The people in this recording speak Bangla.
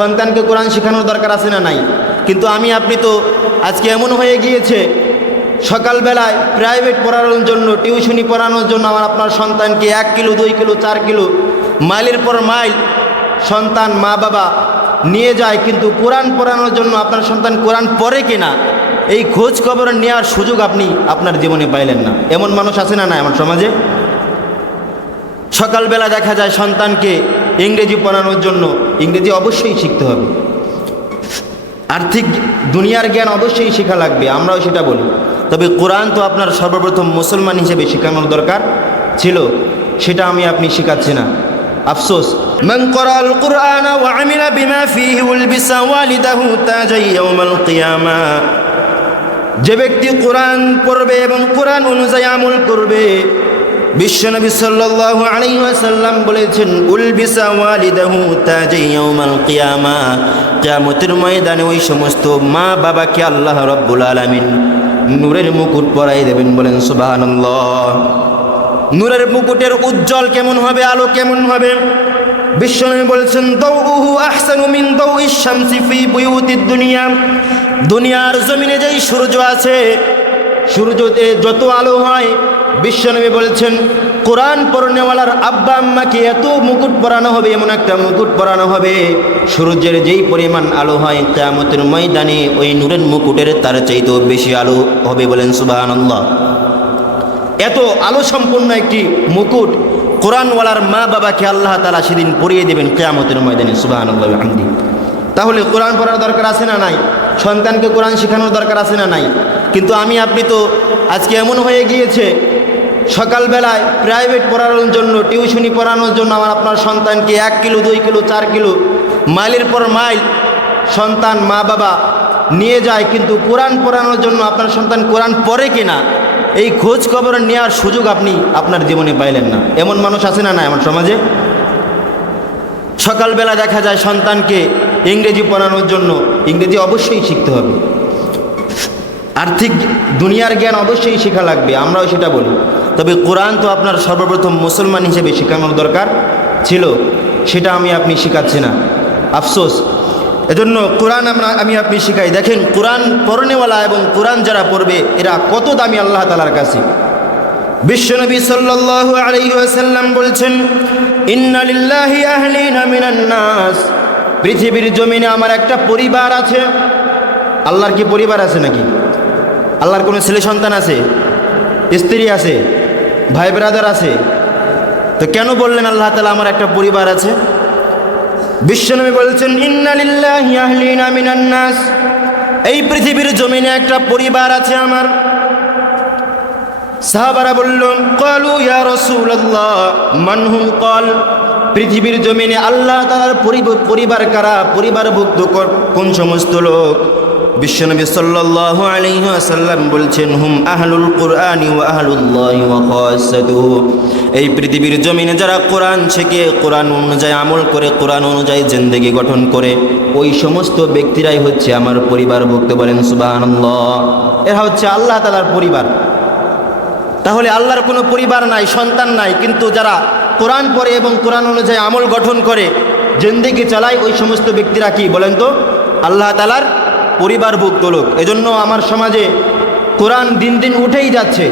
সন্তানকে কোরআন শেখানোর দরকার আছে না নাই? কিন্তু আমি আপনি তো আজকে এমন হয়ে গিয়েছে, সকালবেলায় প্রাইভেট পড়ানোর জন্য, টিউশনি পড়ানোর জন্য আমার আপনার সন্তানকে 1 কিলো 2 কিলো 4 কিলো মাইলের পর মাইল সন্তান মা বাবা নিয়ে যায়, কিন্তু কোরআন পড়ানোর জন্য আপনার সন্তান কোরআন পড়ে কিনা এই খোঁজ খবর নেওয়ার সুযোগ আপনি আপনার জীবনে পাইলেন না। এমন মানুষ আছে না আমার সমাজে? সকালবেলা দেখা যায় সন্তানকে ইংরেজি পড়ানোর জন্য, ইংরেজি অবশ্যই শিখতে হবে, আর্থিক দুনিয়ার জ্ঞান অবশ্যই শেখা লাগবে, আমরাও সেটা বলি, তবে কোরআন তো আপনার সর্বপ্রথম মুসলমান হিসেবে শেখানোর দরকার ছিল, সেটা আমি আপনি শেখাচ্ছি না। আফসোস, মান ক্বরাআল কুরআন ওয়া আমিলা বিমা ফীহি উলবিসা ওয়ালিদাহু তাজাই ইয়াউমাল কিয়ামা। যে ব্যক্তি কোরআন পড়বে এবং কোরআন অনুযায়ী আমল করবে, বিশ্বনবী সাল্লাল্লাহু আলাইহি ওয়াসাল্লাম বলেছেন, উলবিসা ওয়ালিদাহু তাজাই ইয়াউমাল কিয়ামা, কিয়ামতের ময়দানে ওই সমস্ত মা বাবাকে আল্লাহ রাব্বুল আলামিন নূরের মুকুট পরাই দেবেন। বলেন সুবহানাল্লাহ। নূরের মুকুটের উজ্জ্বল কেমন হবে, আলো কেমন হবে? বিশ্বনবী বলেছেন, দাউহু আহসানু মিন দাউইশ শামসি ফি বুয়ুতিদ দুনিয়া। দুনিয়ার জমিনে যেই সূর্য আছে, সূর্যতে যত আলো হয়, বিশ্বনবী বলেছেন কোরআন পড়নেওয়ালার আব্বা আম্মাকে এত মুকুট পরানো হবে, এমন একটা মুকুট পরানো হবে, সূর্যের যেই পরিমাণ আলো হয় কিয়ামতের ময়দানে ওই নূরের মুকুটের তার চাইতেও বেশি আলো হবে। বলেন সুবহানাল্লাহ। এত আলো সম্পন্ন একটি মুকুট কোরআনওয়ালার মা বাবাকে আল্লাহ তাআলা সেদিন পরিয়ে দেবেন কিয়ামতের ময়দানে। সুবহানাল্লাহ ওয়া বিহামদিহি। তাহলে কোরআন পড়ার দরকার আছে না নাই? সন্তানকে কোরআন শেখানোর দরকার আছে না নাই? কিন্তু আমি আপনি তো আজকে এমন হয়ে গিয়েছে, সকালবেলায় প্রাইভেট পড়ানোর জন্য, টিউশনি পড়ানোর জন্য আমার আপনার সন্তানকে 1 কিলো 2 কিলো 4 কিলো মাইলের পর মাইল সন্তান মা বাবা নিয়ে যায়, কিন্তু কোরআন পড়ানোর জন্য আপনার সন্তান কোরআন পড়ে কিনা এই খোঁজ খবর নেওয়ার সুযোগ আপনি আপনার জীবনে পাইলেন না। এমন মানুষ আছে না আমার সমাজে? সকালবেলা দেখা যায় সন্তানকে ইংরেজি পড়ানোর জন্য, ইংরেজি অবশ্যই শিখতে হবে, আর্থিক দুনিয়ার জ্ঞান অবশ্যই শেখা লাগবে, আমরাও সেটা বলি, তবে কোরআন তো আপনার সর্বপ্রথম মুসলমান হিসেবে শেখানোর দরকার ছিল, সেটা আমি আপনি শেখাচ্ছি না। আফসোস, এজন্য কোরআন আমি আপনি শিখাই। দেখেন কোরআন পড়নেওয়ালা এবং কোরআন যারা পড়বে এরা কত দামি আল্লাহ তাআলার কাছে। বিশ্বনবী সাল্লাল্লাহু আলাইহি ওয়াসাল্লাম বলছেন, ইন্না লিল্লাহি আহলিনা মিনান নাস। পৃথিবীর জমিনে আমার একটা পরিবার আছে। আল্লাহর কি পরিবার আছে নাকি? আল্লাহর কোনো ছেলে সন্তান আছে, স্ত্রী আছে, ভাই ব্রাদার আছে? তো কেন বললেন আল্লাহ তাআলা আমার একটা পরিবার আছে? বিশ্বনবী বলছেন, ইন্না লিল্লাহি আহলিনা মিনান নাস। এই পৃথিবীর জমিনে একটা পরিবার আছে আমার। সাহাবারা বলল, ক্বালু ইয়া রাসূলুল্লাহ মান হুম? ক্বাল, পৃথিবীর জমিনে আল্লাহ তাআলার পরিবার কারা, পরিবারভুক্ত কোন সমস্ত লোক? বিশ্বনবী সাল্লাল্লাহু আলাইহি ওয়াসাল্লাম বলছেন, হুম আহলুল কুরআনি ওয়া আহলুল্লাহি ওয়া খাসাতুহু। এই পৃথিবীর জমিনে যারা কোরআন শেখে, কোরআন অনুযায়ী আমল করে, কোরআন অনুযায়ী জিন্দেগি গঠন করে, ওই সমস্ত ব্যক্তিরাই হচ্ছে আমার পরিবারভুক্ত। বলেন সুবহানাল্লাহ। এরা হচ্ছে আল্লাহ তাআলার পরিবার। তাহলে আল্লাহর কোনো পরিবার নাই, সন্তান নাই, কিন্তু যারা কোরআন পড়ে এবং কোরআন অনুযায়ী আমল গঠন করে জিন্দেগি চালায়, ওই সমস্ত ব্যক্তিরা কি বলেন তো? আল্লাহ তাআলার পরিবারভুক্ত লোক। এজন্য আমার সমাজে কোরআন দিন দিন উঠেই যাচ্ছে।